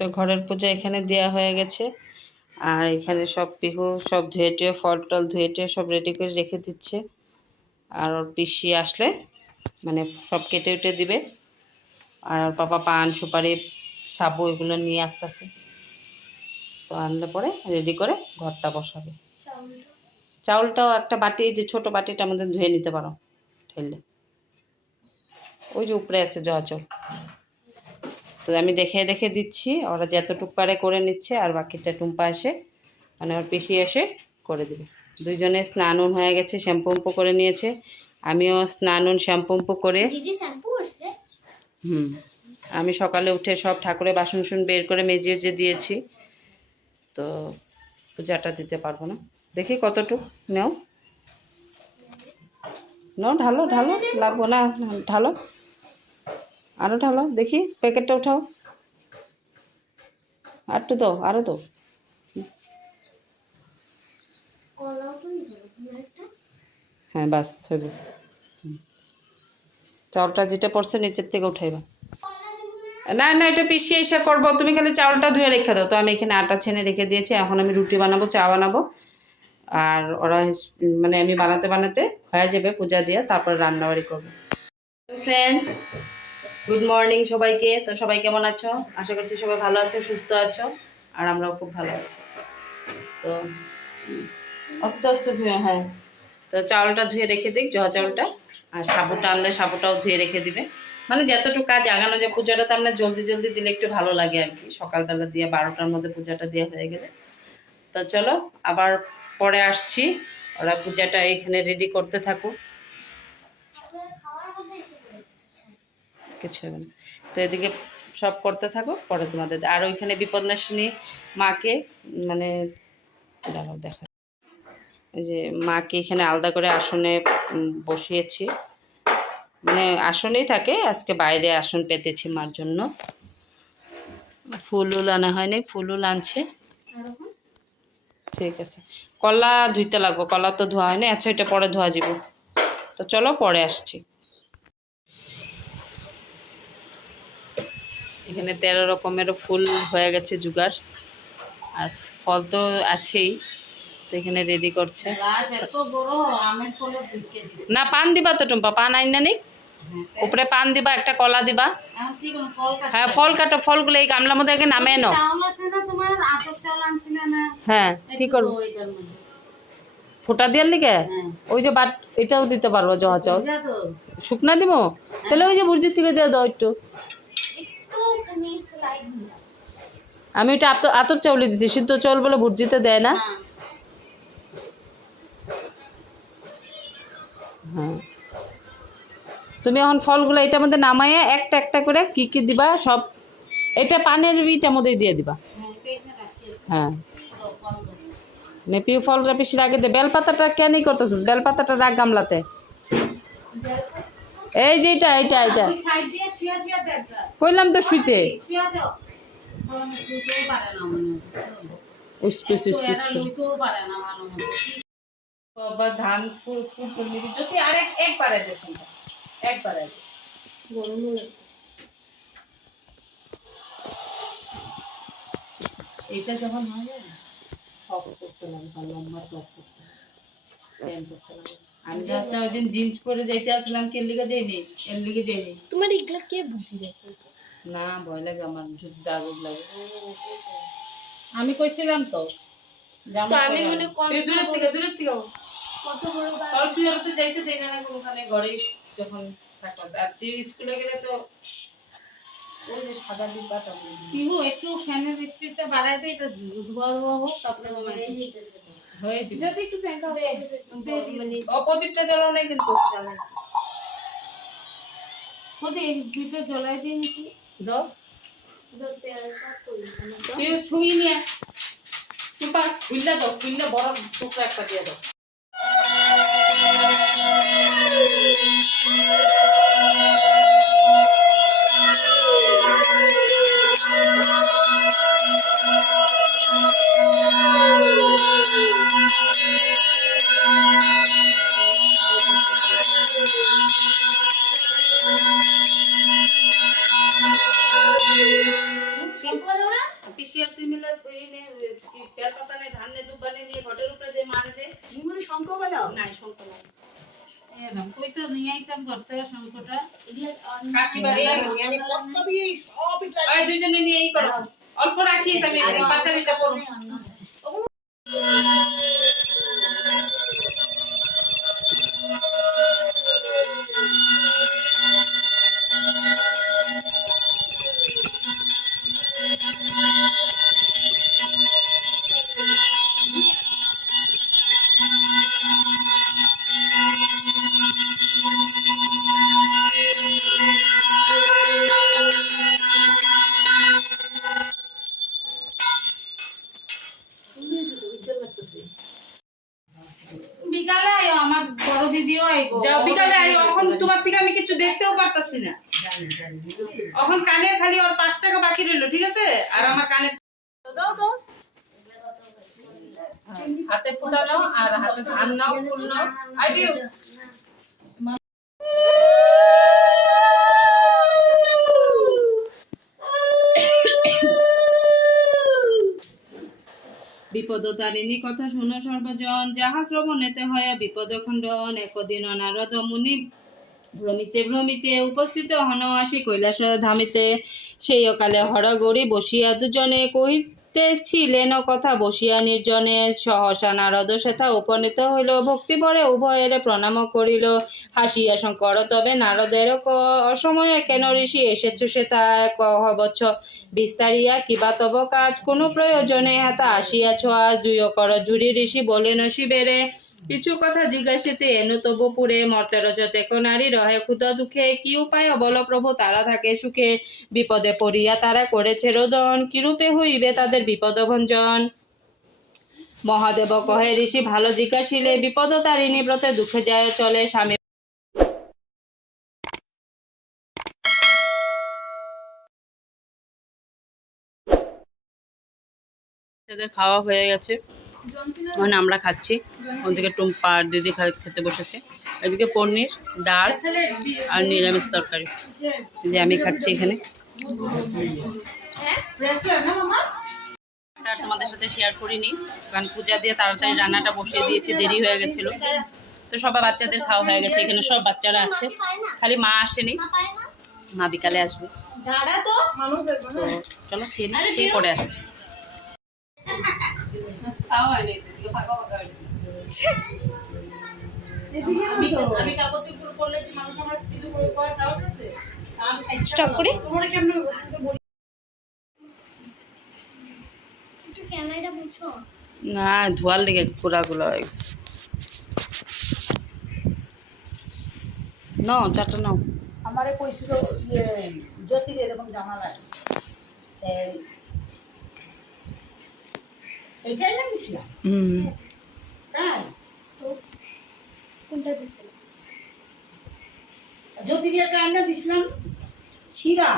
তো ঘরের পূজা এখানে দেওয়া হয়ে গেছে। আর এখানে সব পিহু সব ধুয়ে টুয়ে ফল টল ধুয়ে টুয়ে সব রেডি করে রেখে দিচ্ছে। আর ওর পিসি আসলে মানে সব কেটে উটে দিবে। আর ওর পাপা পান সুপারি সাবু এগুলো নিয়ে আসতেছে। তো আনলে পরে রেডি করে ঘরটা বসাবে। চাউলটাও একটা বাটি, যে ছোট বাটিটা আমাদের ধুয়ে নিতে পারো ঠেললে, ওই যে উপরে আছে জহা চাউল। তো আমি দেখে দেখে দিচ্ছি, ওরা যতটুক পারে করে নিচ্ছে, আর বাকিটা টুম্পা এসে মানে ওর পিসি এসে করে দেবে। দুইজনে স্নান হয়ে গেছে, শ্যাম্পু করে নিয়েছে। আমিও স্নান শ্যাম্পু করে আমি সকালে উঠে সব ঠাকুরের বাসন বের করে মেজিয়ে দিয়েছি। তো পূজাটা দিতে পারবো না, দেখি কতটুক নেও নাও, ঢালো ঢালো, লাগবো না, ঢালো আরও ঢালো, দেখি প্যাকেটটা উঠাও, আর তো দাও, আরও দাও। হ্যাঁ বাস হইব। চাউলটা যেটা পড়ছে নিচের থেকে উঠাইবা। না না, এটা পিষিয়ে এসে করবো, তুমি খালি চাউলটা ধুয়ে রেখে দাও। তো আমি এখানে আটা ছেনে রেখে দিয়েছি, এখন আমি রুটি বানাবো, চা বানাবো। আর ওরা মানে আমি বানাতে বানাতে হয়ে যাবে পূজা দিয়ে, তারপর রান্নাবাড়ি করবো। ফ্রেন্ডস, গুড মর্নিং সবাইকে। তো সবাই কেমন আছো? আশা করছি সবাই ভালো আছো, সুস্থ আছো, আর আমরাও খুব ভালো আছি। তো আস্তে আস্তে ধুয়ে, হ্যাঁ, তো চাউলটা ধুয়ে রেখে দিই, জহা চাউলটা। আর সাবুটা আনলে সাবুটাও ধুয়ে রেখে দিবে। মানে যতটুকু কাজ আগানো যায়, পূজাটা তো আমরা জলদি জলদি দিলে একটু ভালো লাগে আর কি, সকালবেলা দিয়ে 12টার মধ্যে পূজাটা দেওয়া হয়ে গেলে। তো চলো আবার পরে আসছি, ওরা পূজাটা এখানে রেডি করতে থাকুক, কিছু হবে না। তো এদিকে সব করতে থাকো, পরে তোমাদের। আর ওইখানে বিপদনাশিনী মাকে মানে দেখা, এই যে মাকে এখানে আলাদা করে আসনে বসিয়েছি, মানে আসনেই থাকে, আজকে বাইরে আসন পেতেছি মার জন্য। ফুল উল আনা হয়নি, ফুল উল আনছে। ঠিক আছে, কলা ধুইতে লাগবো, কলা তো ধোয়া হয়নি। আচ্ছা, এটা পরে ধোয়া যাব। তো চলো পরে আসছি। এখানে 13 রকমেরও ফুল হয়ে গেছে জোগাড়, আর ফল তো আছেই। তো এখানে রেডি করছে। না পান দিবা তো টুম্পা, পান আইন না নেই, উপরে পান দিবা, একটা কলা দিবা। হ্যাঁ ফল কাটো, ফলগুলো এই গামলার মধ্যে আগে নামে নাও। হ্যাঁ কি করবো, ফোটা দিয়ার লিগে ওই যে বাট এটাও দিতে পারবো, জহা চাউল শুকনা দিব, তাহলে ওই যে ভুর্জির থেকে দিয়ে দাও একটু। আমি ওইটা আতপ চাউলে দিচ্ছি, সিদ্ধ চাউল বলে ভুর্জিতে দেয় না। হ্যাঁ, তুমি এখন ফলগুলো এটার মধ্যে নামাইয়া একটা একটা করে কি কি দিবা সব, এটা পানের ইটার মধ্যেই দিয়ে দিবা। হ্যাঁ, নেপি ফলটা পিসির আগে দিয়ে, বেলপাতাটা কেন করতেছিস? বেলপাতাটা রাখ গামলাতে, এই যে এটা এটা এটা কইলাম তো শুইতে। ধান ফুল ফুল নিবি যদি, আর একবারে দেখুন, একবারে গরমও লাগতেছে। এইটা যখন হয় না সব করতে লাগে, লম্বা টপ করতে লাগে। আমি জাস্ট ওই দিন জিন্স পরে যাইতে আসলাম, কে লিগে যাইনি, এর লিগে যাইনি। তোমার এগুলা কে বুঝি যায় না, ভয় লাগে আমার, যুদ্ধ আগুন লাগে। আমি কইছিলাম তো, আমি মনে দূরের থেকে কত বড় তোর তুই আর তো যাইতে দেই না কোনখানে, ঘরে যখন থাকবা। আর তুই স্কুলে গেলে তো ওই যে সাদা ডিব্বাটা পিহু একটু ফ্যানের স্পিডটা বাড়ায় দে, এটা ধোয়া ধোয়া হোক, তারপরে হয়ে যেতেছে তো, হয়ে যাবে যদি একটু ফ্যানটা দে মানে অপোজিটটা জ্বালাও নাই কিন্তু জ্বালাই ওদে দুইটা জ্বলাই দিই নাকি দাও তুই ছুঁই নিয়ে টুপা খুললে দাও, খুললে বড় টুকরা একটা দিয়ে দাও। পিসি আর তুই মিলে পেয়ার পাতা নে ধান নে দুবানে নিয়ে ঘটের উপরে দিয়ে মারে দে মুগুলি শঙ্খ বাজাও নাই শঙ্কর নাই এরকম কই তো নিয়ে আইতাম করতে শঙ্খটা কাশি বাড়ি আমি প্রস্তাবই সবই ওই দুইজনে নিয়ে এই করো অল্প রাখিস আমি পাঁচালিটা করব বিকালে আইও আমার বড় দিদিও আইবো যাও বিকালে আই এখন তোমার থেকে আমি কিছু দেখতেও পারতাছি না এখন কানের খালি ওর 5 টাকা বাকি রইলো ঠিক আছে আর আমার কানে দাও দাও হাতে ফুটা নাও আর হাতে ধান নাও ফুল নাও আইবি বিপদতারিণী কথা শুনো সর্বজন যাহা শ্রবণেতে হয় বিপদ খণ্ডন একদিন নারদ মুনি ভ্রমিতে ভ্রমিতে উপস্থিত হন আসি কৈলাস ধামিতে সেই অকালে হরগৌরী বসিয়া দুজনে কহিতেছিলেন কথা বসিয়া নির্জনে সহসা নারদ সেথা উপনীত হইল ভক্তি ভরে উভয়ের প্রণাম করিল হাসিয়া শঙ্কর তবে নারদের অসময়ে কেন ঋষি এসেছ সেথা কহবচ্ছ বিস্তারিয়া কিবা তব কাজ কোনো প্রয়োজনে হাতা আসিয়াছ আজ দুই কর জুড়ি ঋষি বলেন শিবেরে কিছু কথা জিজ্ঞাসিতে এনু তবু পুরে মর্তের যতেক নারী রহে ক্ষুদ দুঃখে কি উপায় বল প্রভু তারা থাকে সুখে বিপদে পড়িয়া তারা করেছে রোদন কিরূপে হইবে তাদের বিপদ ভঞ্জন মহাদেব কহে ঋষি ভালো জিজ্ঞাসিলে বিপদ তারিণী ব্রতে দুঃখে যায় চলে স্বামী খাওয়া হয়ে গেছে মানে আমরা খাচ্ছি ওদিকে টুম্পা দিদি খেতে বসেছে এদিকে পনির ডাল আর নিরামিষ তরকারি যে আমি খাচ্ছি এখানে আর তোমাদের সাথে শেয়ার করিনি কারণ পূজা দিয়ে তাড়াতাড়ি রান্নাটা বসিয়ে দিয়েছি দেরি হয়ে গেছিল তো সবাই বাচ্চাদের খাওয়া হয়ে গেছে এখানে সব বাচ্চারা আছে খালি মা আসেনি মা বিকালে আসবে তো চলো খেয়ে পরে আসছি স্টপ করে না ধোয়ার লেগে পুরাগুলো হয়ে গেছে নাও চারটা নাও আমারে কইছিল ইয়ে জ্যোতির এরকম জামা লাগে এইটাই না দিছিলাম তাই কোনটা দিছিল জ্যোতির একটা আইনা দিছিলাম ছিঁড়া